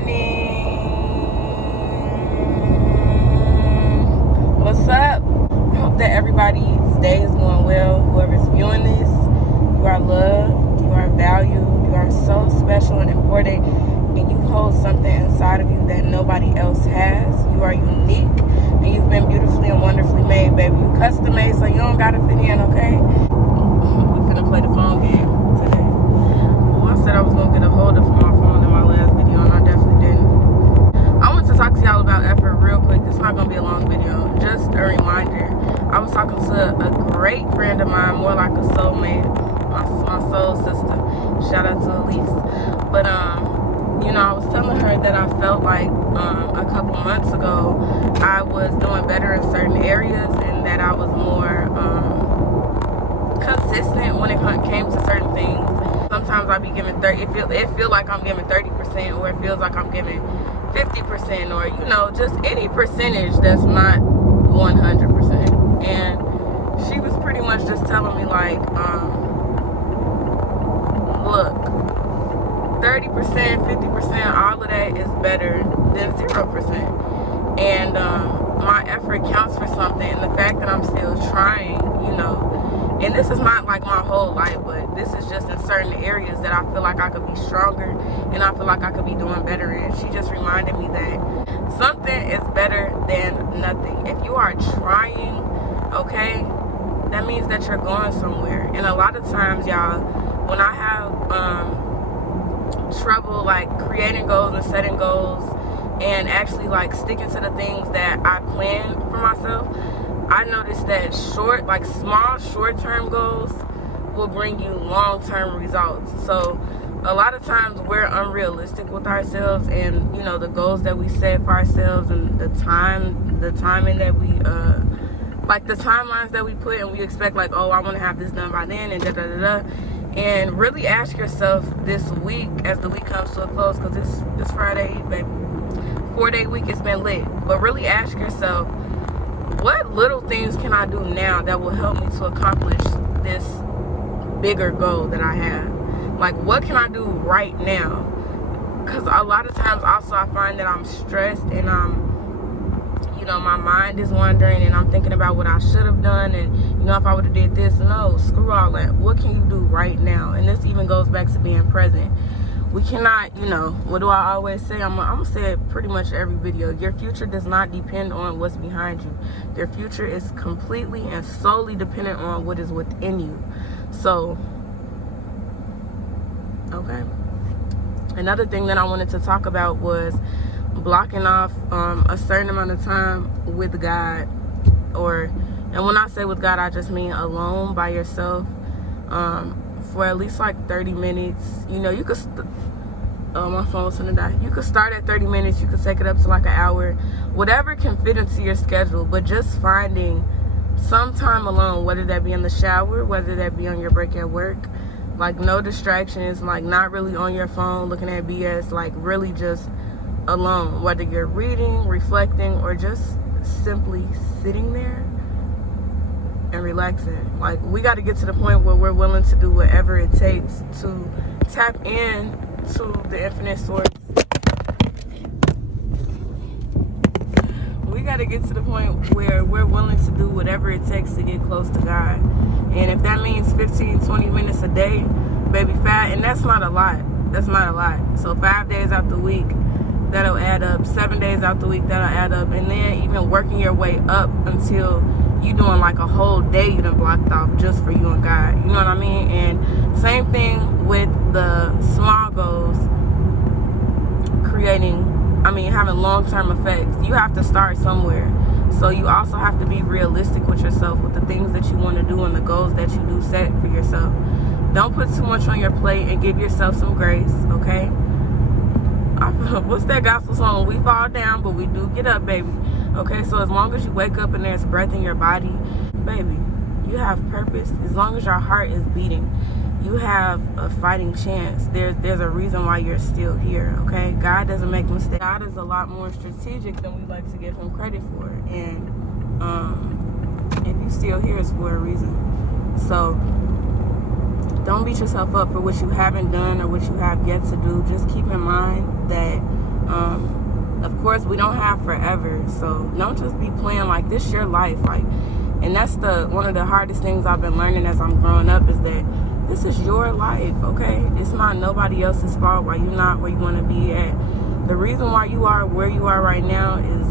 morning. What's up? I hope that everybody's day is going well. Whoever's viewing this, you are loved, you are valued, you are so special and important, and you hold something inside of you that nobody else has. You are unique, and you've been beautifully and wonderfully made, baby. You custom made, so you don't gotta fit in, okay? We're gonna play the phone game today. Well, I said I was gonna get a hold of my phone in my last video, and I definitely didn't. I want to talk to y'all about effort real quick. This is not gonna be a long video. Just a reminder. I was talking to a great friend of mine, more like a soulmate, my soul sister. Shout out to Elise. But you know, I was telling her that I felt like a couple months ago I was doing better in certain areas, and that I was more consistent when it came to certain things. Sometimes I be giving 30. It feel like I'm giving 30%, or it feels like I'm giving 50%, or you know, just any percentage that's not 100%. And she was pretty much just telling me like, look, 30%, 50%, all of that is better than 0%. And my effort counts for something, and the fact that I'm still trying, you know. And this is not like my whole life, but this is just in certain areas that I feel like I could be stronger, and I feel like I could be doing better in. She just reminded me that something is better than nothing. If you are trying, okay, that means that you're going somewhere. And a lot of times, y'all, when I have trouble like creating goals and setting goals and actually like sticking to the things that I plan for myself, I noticed that small short-term goals will bring you long-term results. So a lot of times we're unrealistic with ourselves, and you know, the goals that we set for ourselves, and the timing that we like the timelines that we put, and we expect like, oh, I want to have this done by then, and da da da da. And really ask yourself this week, as the week comes to a close, because it's Friday, baby. 4-day week, it's been lit. But really ask yourself, what little things can I do now that will help me to accomplish this bigger goal that I have? Like, what can I do right now? Because a lot of times also I find that I'm stressed, and you know, my mind is wandering, and I'm thinking about what I should have done, and you know, if I would have did this. No, screw all that. What can you do right now? And this even goes back to being present. We cannot, you know, what do I always say? I'm gonna say it pretty much every video. Your future does not depend on what's behind you. Your future is completely and solely dependent on what is within you. So, okay. Another thing that I wanted to talk about was blocking off a certain amount of time with God, and when I say with God, I just mean alone by yourself, for at least like 30 minutes. You know, you could my phone was gonna die. You could start at 30 minutes, you could take it up to like an hour, whatever can fit into your schedule, but just finding some time alone, whether that be in the shower, whether that be on your break at work, like no distractions, like not really on your phone looking at BS, like really just alone, whether you're reading, reflecting, or just simply sitting there and relaxing. Like, we got to get to the point where we're willing to do whatever it takes to tap in to the infinite source. We got to get to the point where we're willing to do whatever it takes to get close to God. And if that means 15-20 minutes a day, baby, and that's not a lot. That's not a lot. So 5 days out the week, that'll add up. 7 days out the week, that'll add up. And then even working your way up until you doing like a whole day you done blocked off just for you and God. You know what I mean? And same thing with the small goals, having long-term effects. You have to start somewhere. So you also have to be realistic with yourself, with the things that you want to do and the goals that you do set for yourself. Don't put too much on your plate, and give yourself some grace, okay? What's that gospel song? We fall down, but we do get up, baby. Okay, so as long as you wake up and there's breath in your body, baby, you have purpose. As long as your heart is beating, you have a fighting chance. There's a reason why you're still here, okay? God doesn't make mistakes. God is a lot more strategic than we like to give him credit for. And if you're still here, it's for a reason. So don't beat yourself up for what you haven't done or what you have yet to do. Just keep in mind that Of course, we don't have forever, so don't just be playing like this your life. Like, and that's one of the hardest things I've been learning as I'm growing up, is that this is your life, okay? It's not nobody else's fault why you're not where you want to be at. The reason why you are where you are right now is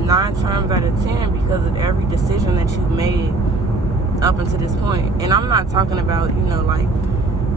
9 times out of 10 because of every decision that you've made up until this point. And I'm not talking about, like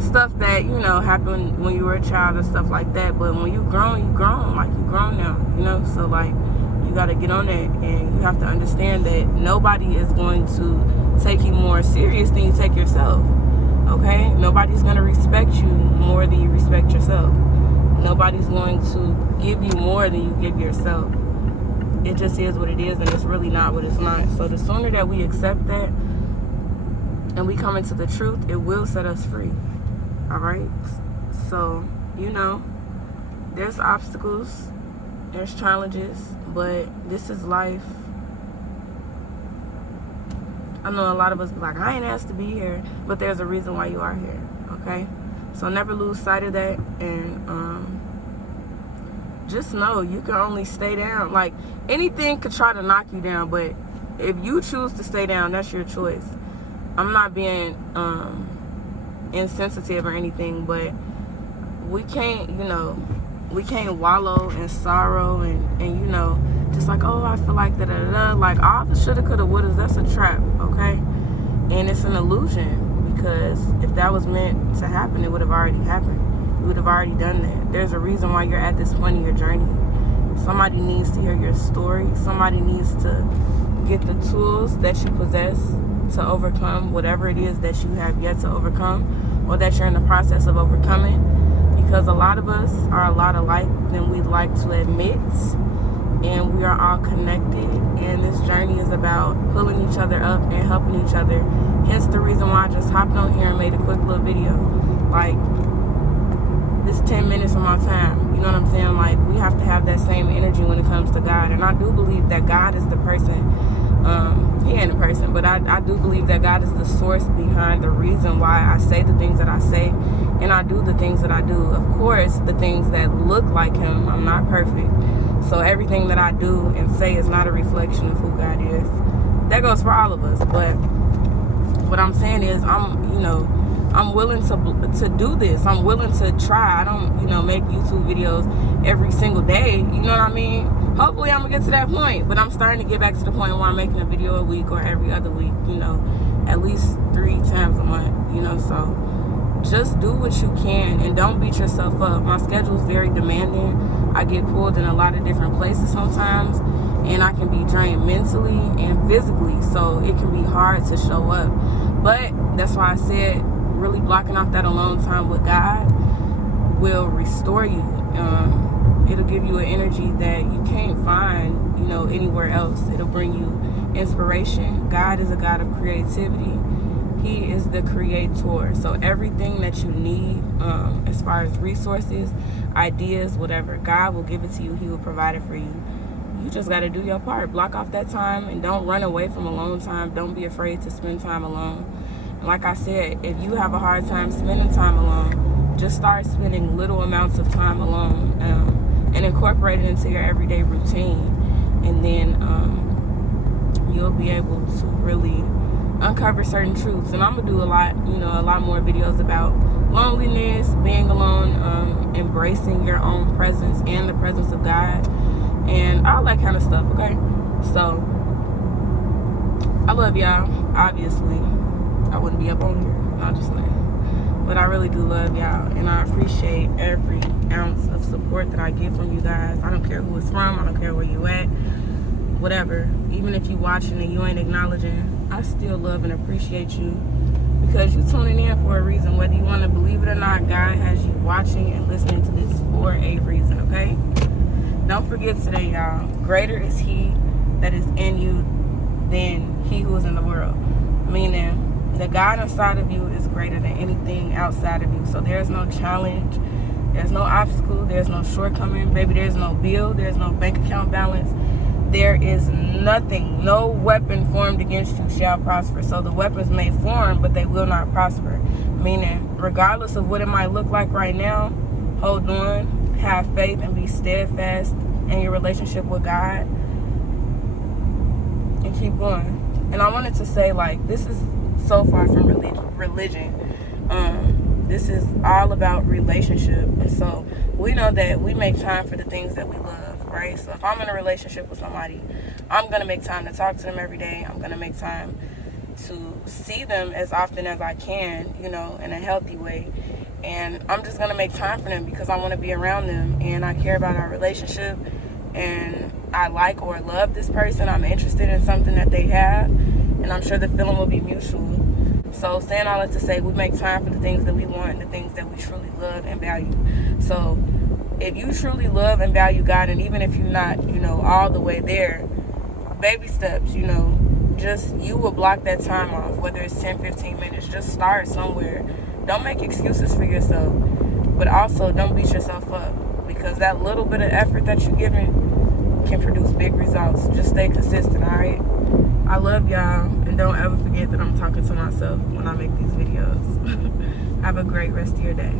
stuff that, happened when you were a child or stuff like that. But when you grown, like you grown now, so like you got to get on that, and you have to understand that nobody is going to take you more serious than you take yourself. Okay? Nobody's going to respect you more than you respect yourself. Nobody's going to give you more than you give yourself. It just is what it is, and it's really not what it's not. So the sooner that we accept that and we come into the truth, it will set us free. All right? So, there's obstacles, there's challenges, but this is life. I know a lot of us be like, I ain't asked to be here, but there's a reason why you are here, okay? So never lose sight of that, and just know you can only stay down. Like, anything could try to knock you down, but if you choose to stay down, that's your choice. I'm not being insensitive or anything, but we can't, we can't wallow in sorrow and just like, oh, I feel like da-da-da-da. Like, all the shoulda, coulda, wouldas, that's a trap, okay? And it's an illusion, because if that was meant to happen, it would have already happened. You would have already done that. There's a reason why you're at this point in your journey. Somebody needs to hear your story. Somebody needs to get the tools that you possess to overcome whatever it is that you have yet to overcome, or that you're in the process of overcoming. Because a lot of us are a lot alike than we'd like to admit, and we are all connected, and this journey is about pulling each other up and helping each other. Hence the reason why I just hopped on here and made a quick little video. Like, this 10 minutes of my time, you know what I'm saying? Like, we have to have that same energy when it comes to God, and I do believe that God is the person. He ain't a person, but I do believe that God is the source behind the reason why I say the things that I say, and I do the things that I do. Of course, the things that look like him, I'm not perfect. So everything that I do and say is not a reflection of who God is. That goes for all of us. But what I'm saying is, I'm willing to do this. I'm willing to try. I don't, make YouTube videos every single day. You know what I mean? Hopefully I'm gonna get to that point. But I'm starting to get back to the point where I'm making a video a week or every other week, at least 3 times a month, so just do what you can and don't beat yourself up. My schedule is very demanding. I get pulled in a lot of different places sometimes, and I can be drained mentally and physically, so it can be hard to show up. But that's why I said, really blocking off that alone time with God will restore you. It'll give you an energy that you can't find, anywhere else. It'll bring you inspiration. God is a God of creativity. He is the creator. So everything that you need, as far as resources, ideas, whatever, God will give it to you. He will provide it for you. You just got to do your part. Block off that time, and don't run away from alone time. Don't be afraid to spend time alone. And like I said, if you have a hard time spending time alone, just start spending little amounts of time alone, and incorporate it into your everyday routine. And then you'll be able to really uncover certain truths. And I'm gonna do a lot more videos about loneliness, being alone, embracing your own presence and the presence of God, and all that kind of stuff. Okay, so I love y'all. Obviously, I wouldn't be up on here. Not just saying, but I really do love y'all, and I appreciate every ounce of support that I get from you guys. I don't care who it's from. I don't care where you at. Whatever. Even if you watching and you ain't acknowledging, I still love and appreciate you, because you tuning in for a reason. Whether you want to believe it or not, God has you watching and listening to this for a reason, okay? Don't forget today, y'all, greater is he that is in you than he who is in the world. Meaning, the God inside of you is greater than anything outside of you. So there's no challenge, there's no obstacle, there's no shortcoming. Baby, there's no bill, there's no bank account balance. There is nothing, no weapon formed against you shall prosper. So the weapons may form, but they will not prosper. Meaning, regardless of what it might look like right now, hold on, have faith and be steadfast in your relationship with God and keep going. And I wanted to say, like, this is so far from religion. This is all about relationship. And so we know that we make time for the things that we love, right? So if I'm in a relationship with somebody, I'm going to make time to talk to them every day. I'm going to make time to see them as often as I can, you know, in a healthy way. And I'm just going to make time for them because I want to be around them and I care about our relationship and I like or love this person. I'm interested in something that they have and I'm sure the feeling will be mutual. So saying all that to say, we make time for the things that we want and the things that we truly love and value. So if you truly love and value God, and even if you're not, you know, all the way there, baby steps, you know, just you will block that time off, whether it's 10, 15 minutes. Just start somewhere. Don't make excuses for yourself, but also don't beat yourself up because that little bit of effort that you're giving can produce big results. Just stay consistent, all right? I love y'all, and don't ever forget that I'm talking to myself when I make these videos. Have a great rest of your day.